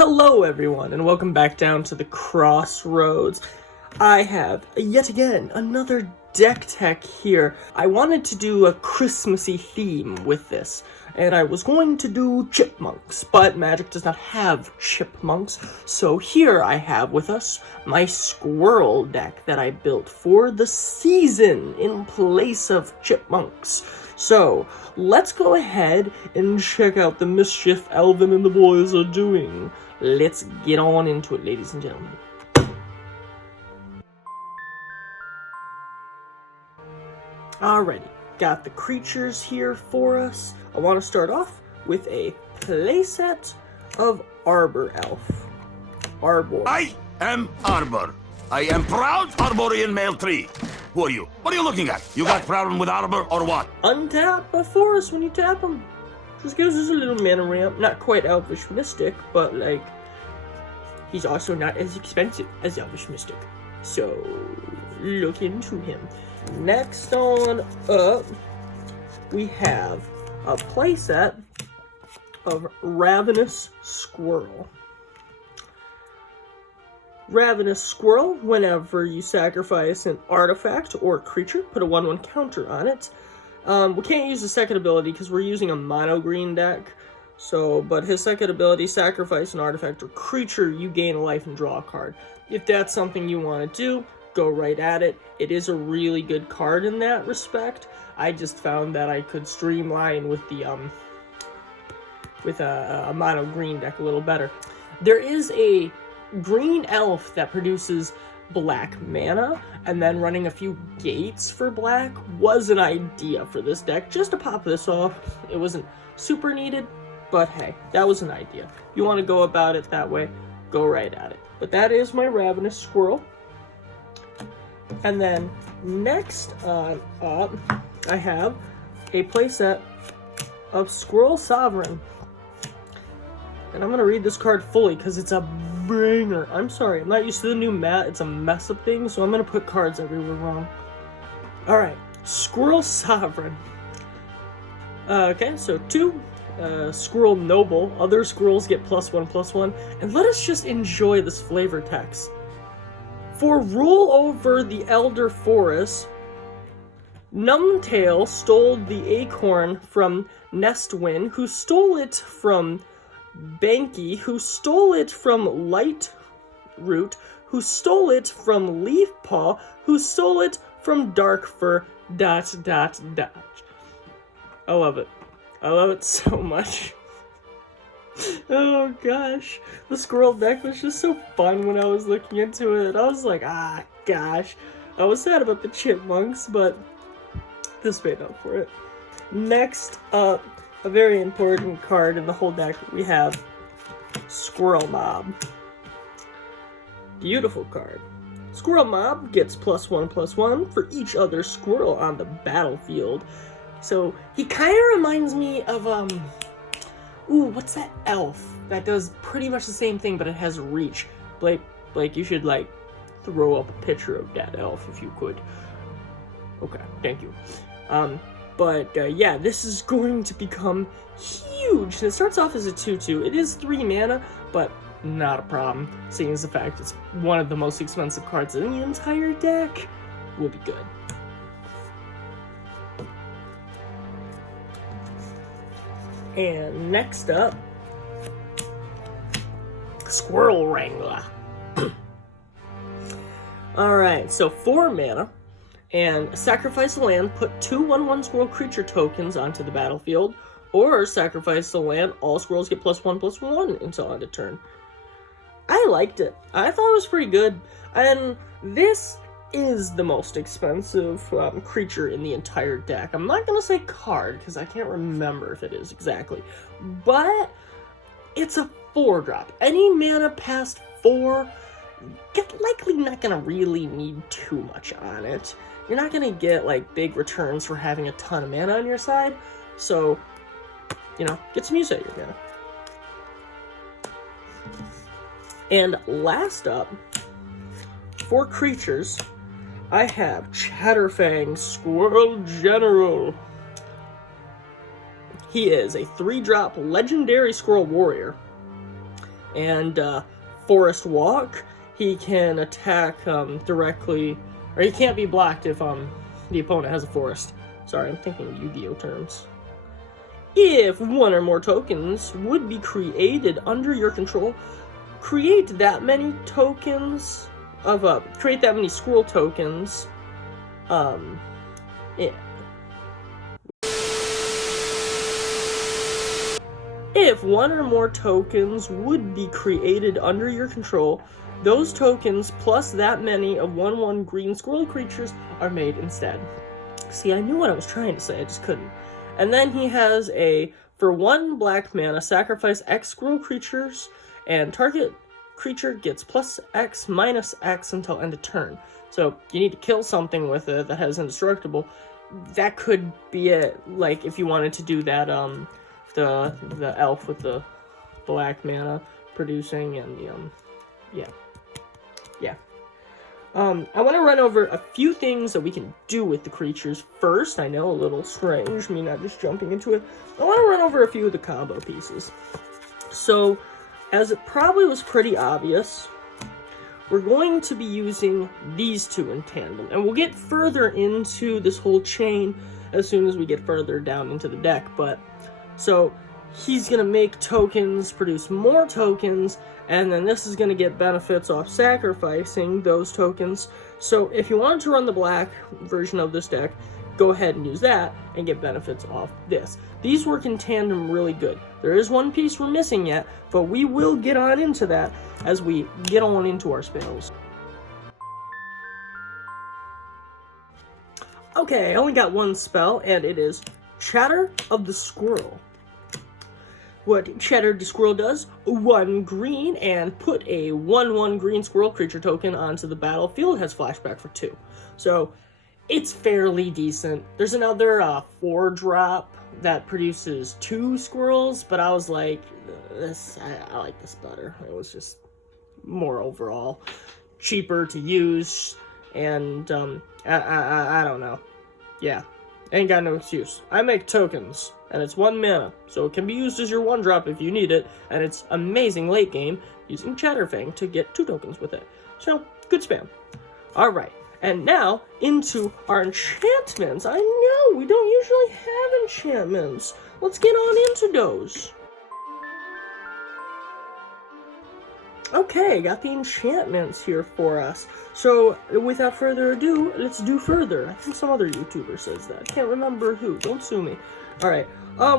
Hello everyone, and welcome back down to the Crossroads. I have, yet again, another DeckTech here. I wanted to do a Christmassy theme with this, and I was going to do chipmunks, but Magic does not have chipmunks, so here I have with us my squirrel deck that I built for the season in place of chipmunks. So, let's go ahead and check out the mischief Alvin and the boys are doing. Let's get on into it, ladies and gentlemen. Alrighty, got the creatures here for us. I want to start off with a playset of Arbor Elf. Arbor. I am Arbor. I am proud Arborian male tree. Who are you? What are you looking at? You got problem with Arbor or what? Untap a forest when you tap him. Just gives us a little mana ramp. Not quite Elvish Mystic, but like, he's also not as expensive as Elvish Mystic. So, look into him. Next on up, we have a playset of Ravenous Squirrel. Ravenous Squirrel, whenever you sacrifice an artifact or creature, put a 1/1 counter on it. We can't use the second ability because we're using a mono green deck. So, but his second ability, sacrifice an artifact or creature, you gain a life and draw a card. If that's something you want to do, go right at it. It is a really good card in that respect. I just found that I could streamline with the with a mono green deck a little better. There is a green elf that produces black mana, and then running a few gates for black was an idea for this deck, just to pop this off. It wasn't super needed, but hey, that was an idea. If you want to go about it that way, go right at it. But that is my Ravenous Squirrel. And then next up, I have a playset of Squirrel Sovereign. And I'm going to read this card fully because it's a banger. I'm sorry, I'm not used to the new mat. It's a mess of things, so I'm going to put cards everywhere wrong. Alright, Squirrel Sovereign. Okay, so 2 Squirrel Noble. Other squirrels get +1/+1. And let us just enjoy this flavor text. For rule over the Elder Forest, Numbtail stole the acorn from Nestwin, who stole it from Banky, who stole it from Lightroot, who stole it from Leafpaw, who stole it from Darkfur, ... I love it. I love it so much. Oh gosh, the squirrel deck was just so fun when I was looking into it. I was like, gosh. I was sad about the chipmunks, but this made up for it. Next up, a very important card in the whole deck, we have Squirrel Mob. Beautiful card. Squirrel Mob gets +1/+1 for each other squirrel on the battlefield. So he kind of reminds me of what's that elf that does pretty much the same thing, but it has reach? Blake, you should like throw up a picture of that elf if you could. Okay, thank you. But yeah, this is going to become huge. And it starts off as a 2/2. It is 3 mana, but not a problem, seeing as the fact it's one of the most expensive cards in the entire deck. Will be good. And next up, Squirrel Wrangler. Alright, so 4 mana. And sacrifice a land, put 2 1/1 squirrel creature tokens onto the battlefield, or sacrifice a land, all squirrels get +1/+1 until end of turn. I liked it. I thought it was pretty good. And this is the most expensive creature in the entire deck. I'm not going to say card, because I can't remember if it is exactly. But it's a 4-drop. Any mana past 4, you're likely not going to really need too much on it. You're not going to get, like, big returns for having a ton of mana on your side. So, you know, get some use out of your mana. And last up, for creatures, I have Chatterfang Squirrel General. He is a 3-drop legendary squirrel warrior. and Forest Walk, he can attack directly, or he can't be blocked if the opponent has a forest. Sorry, I'm thinking Yu-Gi-Oh terms. If one or more tokens would be created under your control, create that many tokens of create that many squirrel tokens. Yeah. If one or more tokens would be created under your control, those tokens plus that many of 1/1 green squirrel creatures are made instead. See, I knew what I was trying to say, I just couldn't. And then he has for 1 black mana, sacrifice X squirrel creatures, and target creature gets plus X minus X until end of turn. So you need to kill something with it that has indestructible. That could be it, like if you wanted to do that, the elf with the black mana producing, and the, yeah. I want to run over a few things that we can do with the creatures first. I know, a little strange, me not just jumping into it. I want to run over a few of the combo pieces. So, as it probably was pretty obvious, we're going to be using these two in tandem. And we'll get further into this whole chain as soon as we get further down into the deck. But, so, he's going to make tokens, produce more tokens, and then this is going to get benefits off sacrificing those tokens. So if you wanted to run the black version of this deck, go ahead and use that and get benefits off this. These work in tandem really good. There is one piece we're missing yet, but we will get on into that as we get on into our spells. Okay, I only got one spell, and it is Chatter of the Squirrel. What Chatter the Squirrel does, 1 green, and put a 1/1 green squirrel creature token onto the battlefield, has flashback for 2. So, it's fairly decent. There's another 4-drop that produces 2 squirrels, but I was like, I like this better. It was just more overall cheaper to use, and I don't know. Yeah, ain't got no excuse. I make tokens, and it's 1 mana, so it can be used as your 1-drop if you need it, and it's amazing late game using Chatterfang to get 2 tokens with it. So, good spam. Alright, and now into our enchantments. I know, we don't usually have enchantments. Let's get on into those. Okay, got the enchantments here for us. So, without further ado, let's do further. I think some other YouTuber says that. I can't remember who. Don't sue me. Alright,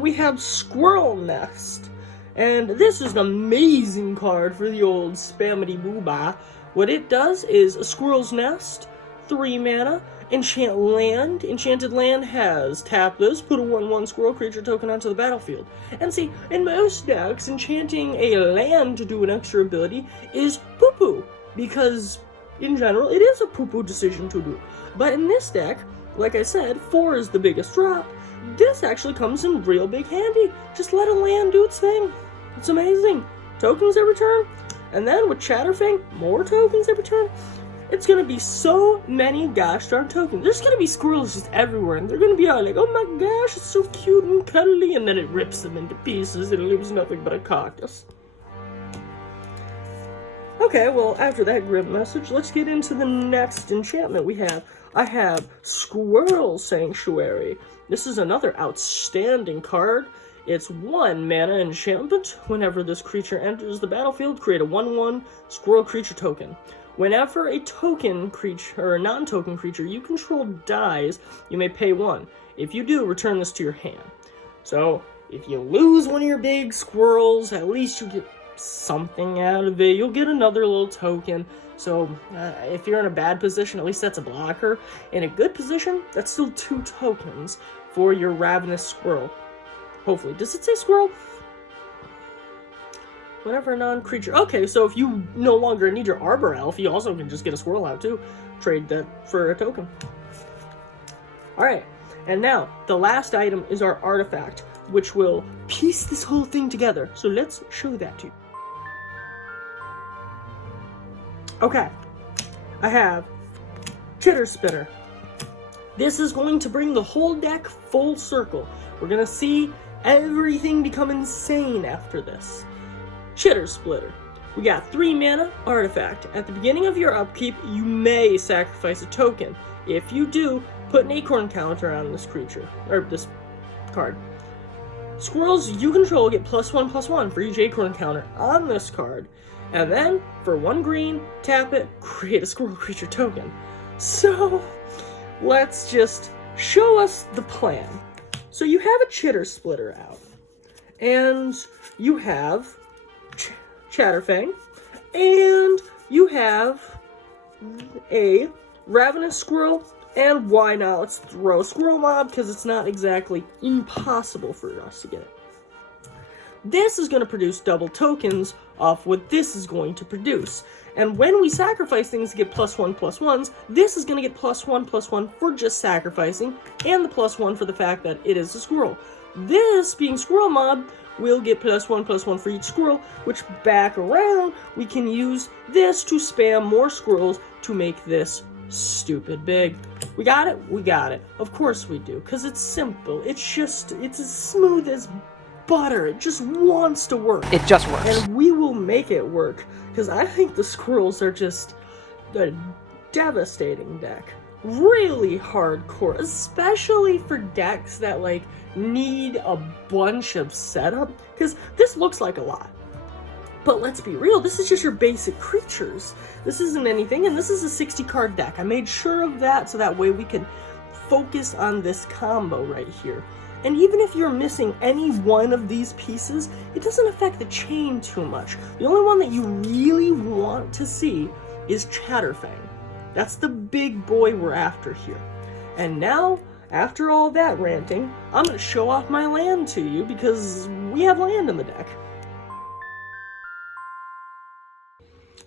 we have Squirrel Nest. And this is an amazing card for the old spammity booba. What it does is a Squirrel's Nest, 3 mana, enchant land. Enchanted land has tap this, put a 1/1 squirrel creature token onto the battlefield. And see, in most decks, enchanting a land to do an extra ability is poo-poo, because in general, it is a poo-poo decision to do. But in this deck, like I said, 4 is the biggest drop. This actually comes in real big handy. Just let a land do its thing. It's amazing. Tokens every turn. And then with Chatterfang, more tokens every turn. It's gonna be so many gosh darn tokens. There's gonna be squirrels just everywhere, and they're gonna be all like, oh my gosh, it's so cute and cuddly, and then it rips them into pieces and it leaves nothing but a cactus. Okay, well, after that grim message, let's get into the next enchantment we have. I have Squirrel Sanctuary. This is another outstanding card. It's 1 mana enchantment. Whenever this creature enters the battlefield, create a 1/1 squirrel creature token. Whenever a token creature, or a non-token creature you control dies, you may pay 1. If you do, return this to your hand. So, if you lose one of your big squirrels, at least you get something out of it. You'll get another little token. So, if you're in a bad position, at least that's a blocker. In a good position, that's still 2 tokens for your Ravenous Squirrel. Hopefully. Does it say squirrel? Whenever a non-creature... Okay, so if you no longer need your Arbor Elf, you also can just get a squirrel out too. Trade that for a token. Alright, and now, the last item is our artifact, which will piece this whole thing together. So let's show that to you. Okay, I have Chitter Spinner. This is going to bring the whole deck full circle. We're going to see everything become insane after this. Chitter Splitter. We got 3 mana artifact. At the beginning of your upkeep, you may sacrifice a token. If you do, put an acorn counter on this creature, or this card. Squirrels you control get +1/+1 for each acorn counter on this card. And then, for 1 green, tap it, create a squirrel creature token. So, let's just show us the plan. So you have a Chitter Splitter out, and you have Chatterfang, and you have a Ravenous Squirrel, and why not? Let's throw a Squirrel Mob, because it's not exactly impossible for us to get it. This is going to produce double tokens off what this is going to produce. And when we sacrifice things to get +1/+1s, this is going to get +1/+1 for just sacrificing, and the +1 for the fact that it is a squirrel. This, being Squirrel Mob, will get +1/+1 for each squirrel, which back around, we can use this to spam more squirrels to make this stupid big. We got it? We got it. Of course we do, because it's simple. It's as smooth as butter. It just wants to work. It just works. And we will make it work, because I think the squirrels are just a devastating deck. Really hardcore, especially for decks that, like, need a bunch of setup, because this looks like a lot. But let's be real, this is just your basic creatures. This isn't anything, and this is a 60-card deck. I made sure of that, so that way we can focus on this combo right here. And even if you're missing any one of these pieces, it doesn't affect the chain too much. The only one that you really want to see is Chatterfang. That's the big boy we're after here. And now, after all that ranting, I'm going to show off my land to you, because we have land in the deck.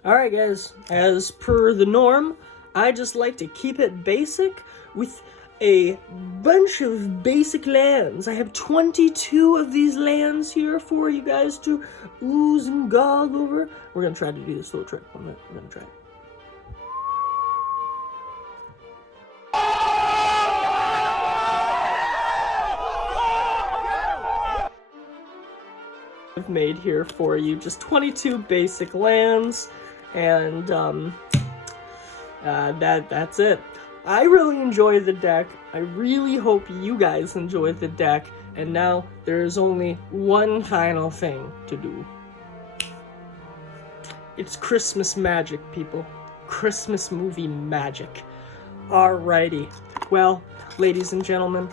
Alright guys, as per the norm, I just like to keep it basic with a bunch of basic lands. I have 22 of these lands here for you guys to ooze and gog over. We're going to try to do this little trick. We're going to try it. I've made here for you just 22 basic lands, and that's it. I really enjoy the deck. I really hope you guys enjoy the deck. And now there's only one final thing to do. It's Christmas magic, people. Christmas movie magic. Alrighty. Well, ladies and gentlemen,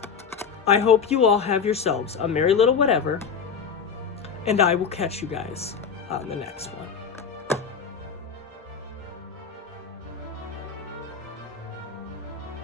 I hope you all have yourselves a merry little whatever. And I will catch you guys on the next one.